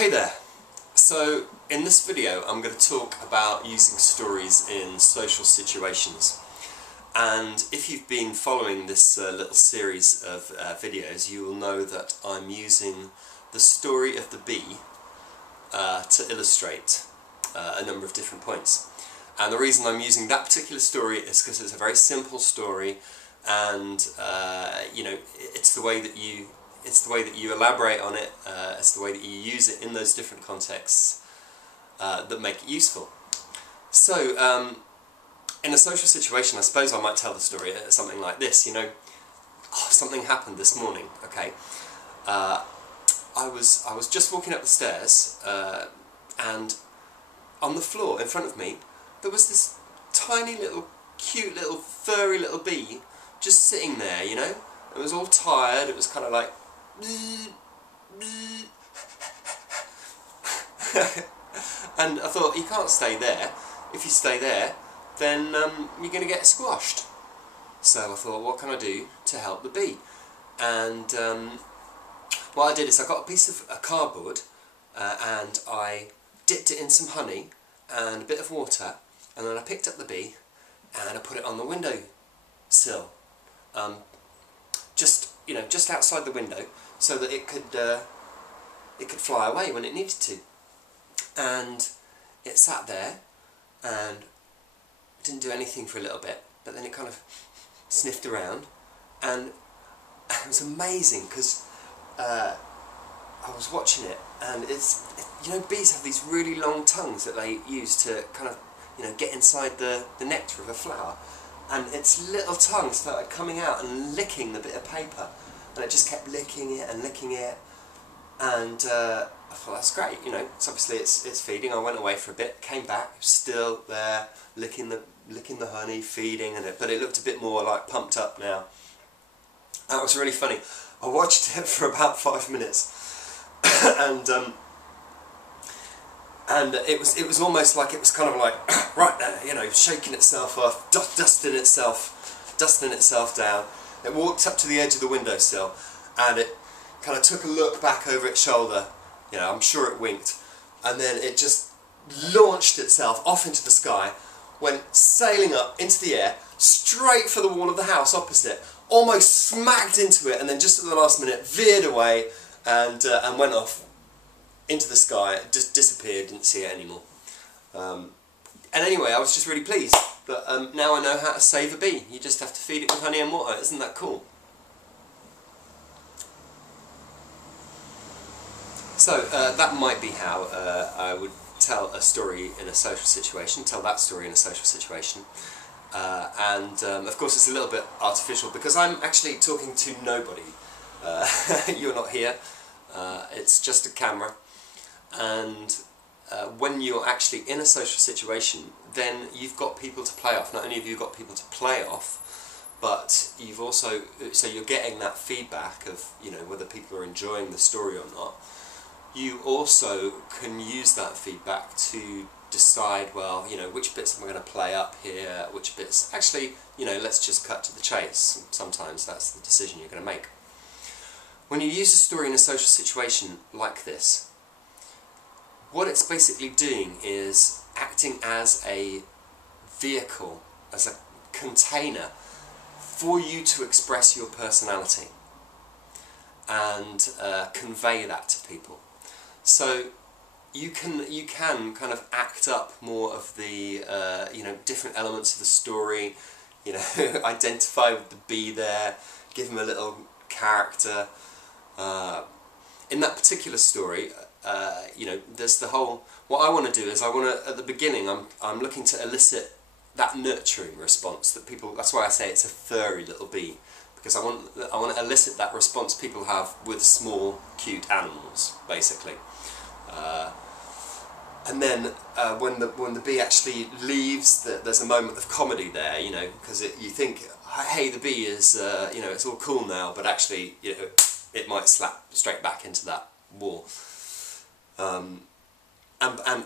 Hey there! So in this video I'm going to talk about using stories in social situations, and if you've been following this little series of videos, you will know that I'm using the story of the bee to illustrate a number of different points. And the reason I'm using that particular story is because it's a very simple story, and you know, it's the way that you elaborate on it, it's the way that you use it in those different contexts that make it useful. So, in a social situation, I suppose I might tell the story something like this. You know, something happened this morning. Okay, I was just walking up the stairs, and on the floor in front of me there was this tiny little, cute little, furry little bee just sitting there. You know, it was all tired. It was kind of like. And I thought, you can't stay there. If you stay there, then you're going to get squashed. So I thought, what can I do to help the bee? And what I did is I got a piece of cardboard and I dipped it in some honey and a bit of water, and then I picked up the bee and I put it on the window sill, just outside the window, so that it could fly away when it needed to. And it sat there and didn't do anything for a little bit, but then it kind of sniffed around, and it was amazing because I was watching it, and you know, bees have these really long tongues that they use to kind of, you know, get inside the nectar of a flower, and its little tongue started coming out and licking the bit of paper, and it just kept licking it and licking it, and I thought, that's great, you know, so obviously it's feeding. I went away for a bit, came back, still there, licking the honey, feeding, but it looked a bit more like pumped up now. That was really funny. I watched it for about 5 minutes, and it was almost like it was kind of like right there, you know, shaking itself off, dusting itself down. It walked up to the edge of the windowsill, and it kind of took a look back over its shoulder. You know, I'm sure it winked, and then it just launched itself off into the sky, went sailing up into the air, straight for the wall of the house opposite, almost smacked into it, and then just at the last minute veered away and went off into the sky, just disappeared, didn't see it anymore. And anyway, I was just really pleased that now I know how to save a bee. You just have to feed it with honey and water. Isn't that cool? So that might be how I would tell a story in a social situation, tell that story in a social situation. And of course it's a little bit artificial because I'm actually talking to nobody. You're not here, it's just a camera. And when you're actually in a social situation, then you've got people to play off. Not only have you got people to play off, but you've also, so you're getting that feedback of, you know, whether people are enjoying the story or not. You also can use that feedback to decide, well, you know, which bits am I going to play up here, which bits, actually, you know, let's just cut to the chase. Sometimes that's the decision you're going to make. When you use a story in a social situation like this, what it's basically doing is acting as a vehicle, as a container for you to express your personality and convey that to people. So you can kind of act up more of the you know, different elements of the story. You know, identify with the bee there, give him a little character. In that particular story, you know, there's the whole. What I want to do is at the beginning, I'm looking to elicit that nurturing response that people. That's why I say it's a furry little bee, because I want to elicit that response people have with small, cute animals, basically. And then when the bee actually leaves, there's a moment of comedy there, you know, because you think, hey, the bee is, you know, it's all cool now, but actually, you know, it might slap straight back into that wall. And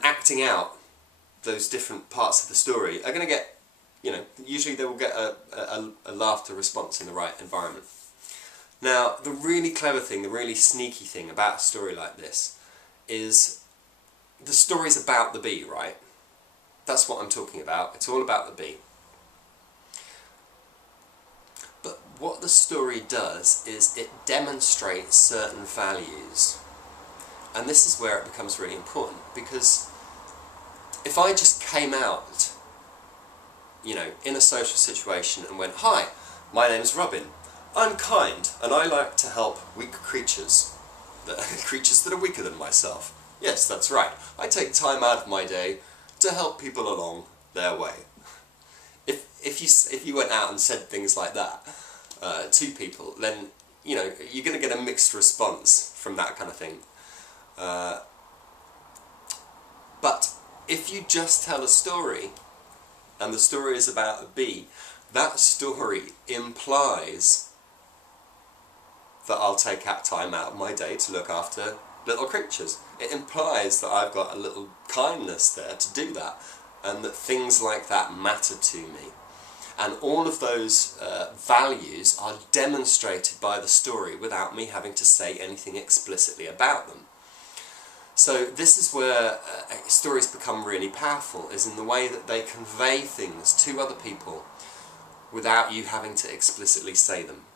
acting out those different parts of the story are going to get, you know, usually they will get a laughter response in the right environment. Now, the really clever thing, the really sneaky thing about a story like this is the story's about the bee, right? That's what I'm talking about. It's all about the bee. But what the story does is it demonstrates certain values. And this is where it becomes really important, because if I just came out, you know, in a social situation and went, "Hi, my name's Robin. I'm kind and I like to help weak creatures, creatures that are weaker than myself. Yes, that's right. I take time out of my day to help people along their way." If you went out and said things like that to people, then you know you're going to get a mixed response from that kind of thing. But if you just tell a story, and the story is about a bee, that story implies that I'll take out time out of my day to look after little creatures. It implies that I've got a little kindness there to do that, and that things like that matter to me. And all of those values are demonstrated by the story without me having to say anything explicitly about them. So this is where stories become really powerful, is in the way that they convey things to other people without you having to explicitly say them.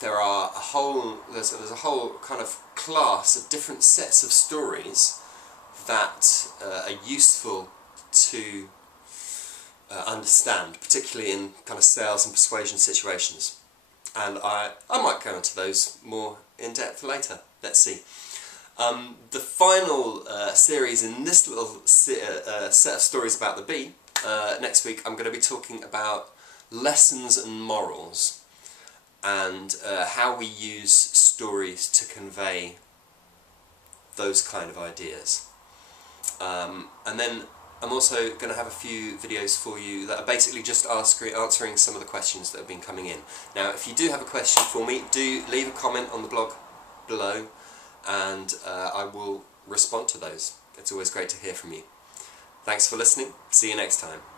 There's a whole kind of class of different sets of stories that are useful to understand, particularly in kind of sales and persuasion situations. And I might go into those more in depth later. Let's see. The final series in this little set of stories about the bee, next week I'm going to be talking about lessons and morals, and how we use stories to convey those kind of ideas. And then I'm also going to have a few videos for you that are basically just answering some of the questions that have been coming in. Now, if you do have a question for me, do leave a comment on the blog below, and I will respond to those. It's always great to hear from you. Thanks for listening. See you next time.